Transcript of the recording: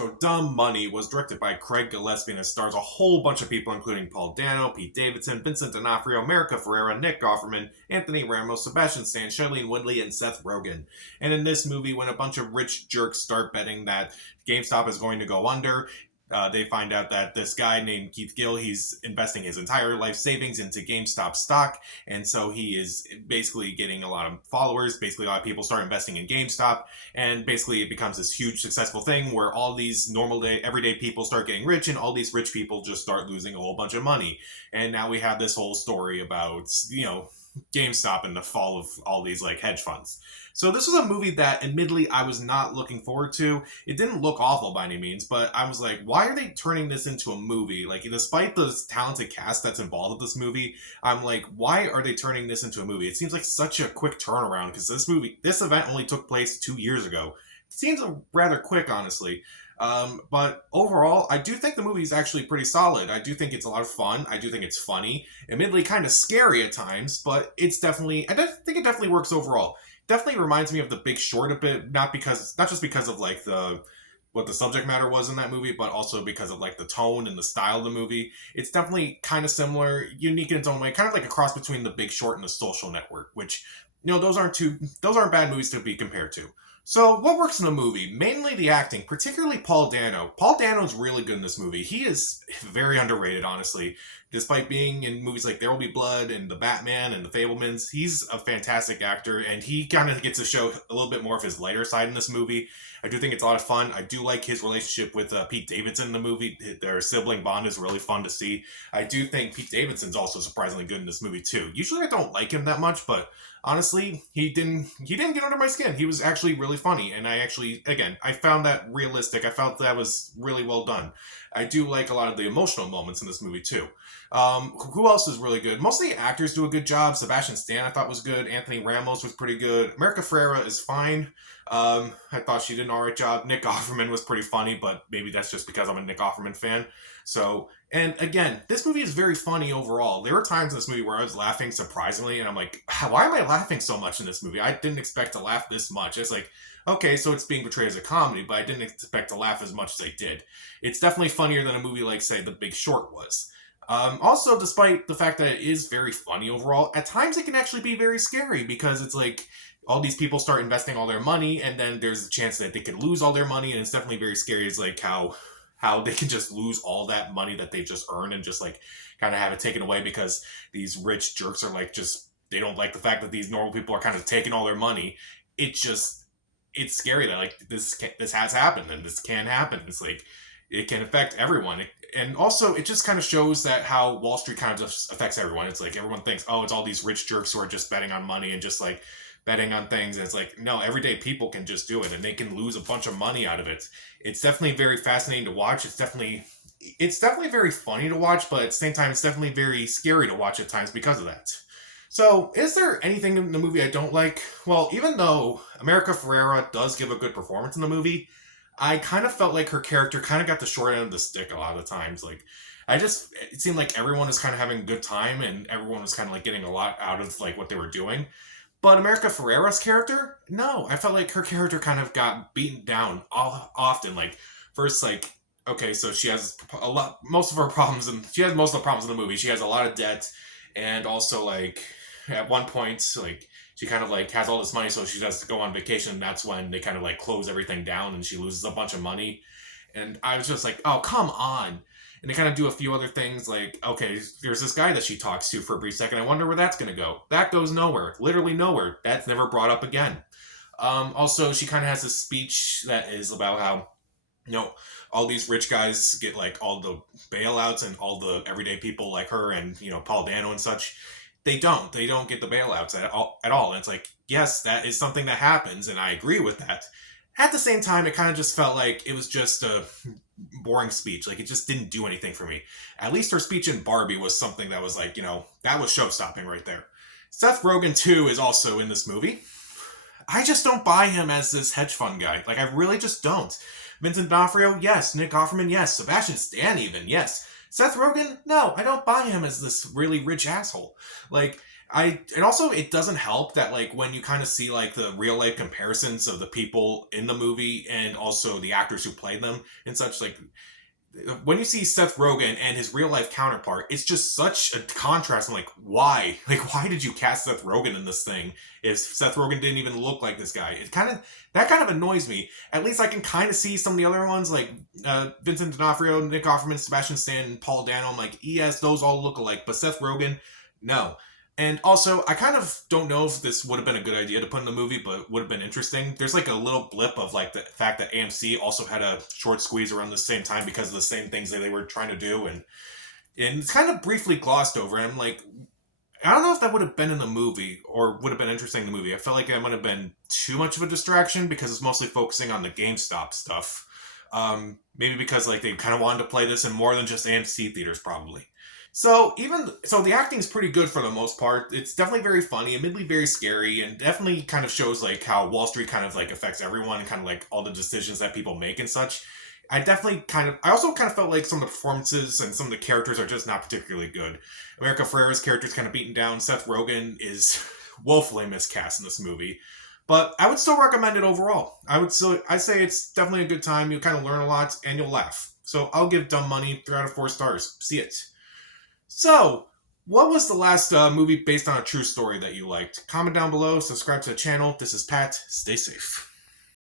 So Dumb Money was directed by Craig Gillespie and it stars a whole bunch of people, including Paul Dano, Pete Davidson, Vincent D'Onofrio, America Ferrera, Nick Offerman, Anthony Ramos, Sebastian Stan, Shailene Woodley, and Seth Rogen. And in this movie, when a bunch of rich jerks start betting that GameStop is going to go under, they find out that this guy named Keith Gill, he's investing his entire life savings into GameStop stock, and so he is basically getting a lot of followers. Basically, a lot of people start investing in GameStop, and basically it becomes this huge successful thing where all these normal day, everyday people start getting rich, and all these rich people just start losing a whole bunch of money. And now we have this whole story about, GameStop and the fall of all these like hedge funds. So this was a movie that admittedly I was not looking forward to. It didn't look awful by any means, but I was like, why are they turning this into a movie? Like, despite the talented cast that's involved with this movie, I'm like, why are they turning this into a movie? It seems like such a quick turnaround because this event only took place 2 years ago. It seems rather quick, honestly. But overall, I do think the movie is actually pretty solid. I do think it's a lot of fun. I do think it's funny. Admittedly, kind of scary at times, but I think it definitely works overall. Definitely reminds me of The Big Short a bit, not just because of like what the subject matter was in that movie, but also because of like the tone and the style of the movie. It's definitely kind of similar, unique in its own way, kind of like a cross between The Big Short and The Social Network, which those aren't bad movies to be compared to. So, what works in the movie? Mainly the acting, particularly Paul Dano. Paul Dano's really good in this movie. He is very underrated, honestly. Despite being in movies like There Will Be Blood and The Batman and The Fablemans, he's a fantastic actor, and he kind of gets to show a little bit more of his lighter side in this movie. I do think it's a lot of fun. I do like his relationship with Pete Davidson in the movie. Their sibling bond is really fun to see. I do think Pete Davidson's also surprisingly good in this movie too. Usually I don't like him that much, but honestly, he didn't get under my skin. He was actually really funny, and I found that realistic. I felt that was really well done. I do like a lot of the emotional moments in this movie too. Who else is really good? Most of the actors do a good job. Sebastian Stan I thought was good. Anthony Ramos was pretty good. America Ferrera is fine. I thought she did an alright job. Nick Offerman was pretty funny, but maybe that's just because I'm a Nick Offerman fan. So, and again, this movie is very funny overall. There were times in this movie where I was laughing surprisingly, and I'm like, why am I laughing so much in this movie? I didn't expect to laugh this much. It's like, okay, so it's being portrayed as a comedy, but I didn't expect to laugh as much as I did. It's definitely funnier than a movie like, say, The Big Short was. Also, despite the fact that it is very funny overall, at times it can actually be very scary because it's like all these people start investing all their money, and then there's a chance that they could lose all their money, and it's definitely very scary. It's like how they can just lose all that money that they just earned and just like kind of have it taken away because these rich jerks are like just they don't like the fact that these normal people are kind of taking all their money. It's scary that like this has happened and this can happen. It's like it can affect everyone. And also, it just kind of shows that how Wall Street kind of just affects everyone. It's like everyone thinks, oh, it's all these rich jerks who are just betting on money and just like betting on things. And it's like, no, everyday people can just do it and they can lose a bunch of money out of it. It's definitely very fascinating to watch. It's definitely very funny to watch, but at the same time, it's definitely very scary to watch at times because of that. So, is there anything in the movie I don't like? Well, even though America Ferrera does give a good performance in the movie, I kind of felt like her character kind of got the short end of the stick a lot of the times. Like, it seemed like everyone was kind of having a good time and everyone was kind of like getting a lot out of like what they were doing. But America Ferrera's character, no, I felt like her character kind of got beaten down often. Like, first, like, okay, so she has most of her problems, and she has most of the problems in the movie. She has a lot of debt, and also, like, at one point, like, she kind of like has all this money, so she has to go on vacation. And that's when they kind of like close everything down, and she loses a bunch of money. And I was just like, oh, come on. And they kind of do a few other things, like, okay, there's this guy that she talks to for a brief second. I wonder where that's going to go. That goes nowhere, literally nowhere. That's never brought up again. Also, she kind of has this speech that is about how, all these rich guys get like all the bailouts, and all the everyday people like her and Paul Dano and such, they don't get the bailouts at all. And it's like, yes, that is something that happens, and I agree with that. At the same time, it kind of just felt like it was just a boring speech. Like, it just didn't do anything for me. At least her speech in Barbie was something that was like, that was show-stopping right there. Seth Rogen, too, is also in this movie. I just don't buy him as this hedge fund guy. Like, I really just don't. Vincent D'Onofrio, yes. Nick Offerman, yes. Sebastian Stan, even, yes. Seth Rogen, no, I don't buy him as this really rich asshole. Like, And also it doesn't help that like when you kind of see like the real life comparisons of the people in the movie and also the actors who played them and such, like when you see Seth Rogen and his real life counterpart, it's just such a contrast. I'm like, why? Like, why did you cast Seth Rogen in this thing if Seth Rogen didn't even look like this guy? That kind of annoys me. At least I can kind of see some of the other ones, like Vincent D'Onofrio, Nick Offerman, Sebastian Stan, and Paul Dano. I'm like, yes, those all look alike, but Seth Rogen, no. And also, I kind of don't know if this would have been a good idea to put in the movie, but would have been interesting. There's like a little blip of like the fact that AMC also had a short squeeze around the same time because of the same things that they were trying to do, and it's kind of briefly glossed over. And I'm like, I don't know if that would have been in the movie or would have been interesting in the movie. I felt like it might have been too much of a distraction because it's mostly focusing on the GameStop stuff. Maybe because like they kind of wanted to play this in more than just AMC theaters, probably. So the acting's pretty good for the most part. It's definitely very funny, admittedly very scary, and definitely kind of shows like how Wall Street kind of like affects everyone and kind of like all the decisions that people make and such. I also kind of felt like some of the performances and some of the characters are just not particularly good. America Ferrera's character is kind of beaten down. Seth Rogen is woefully miscast in this movie. But I would still recommend it overall. I say it's definitely a good time. You kind of learn a lot and you'll laugh. So I'll give Dumb Money 3 out of 4 stars. See it. So, what was the last movie based on a true story that you liked? Comment down below, subscribe to the channel. This is Pat. Stay safe.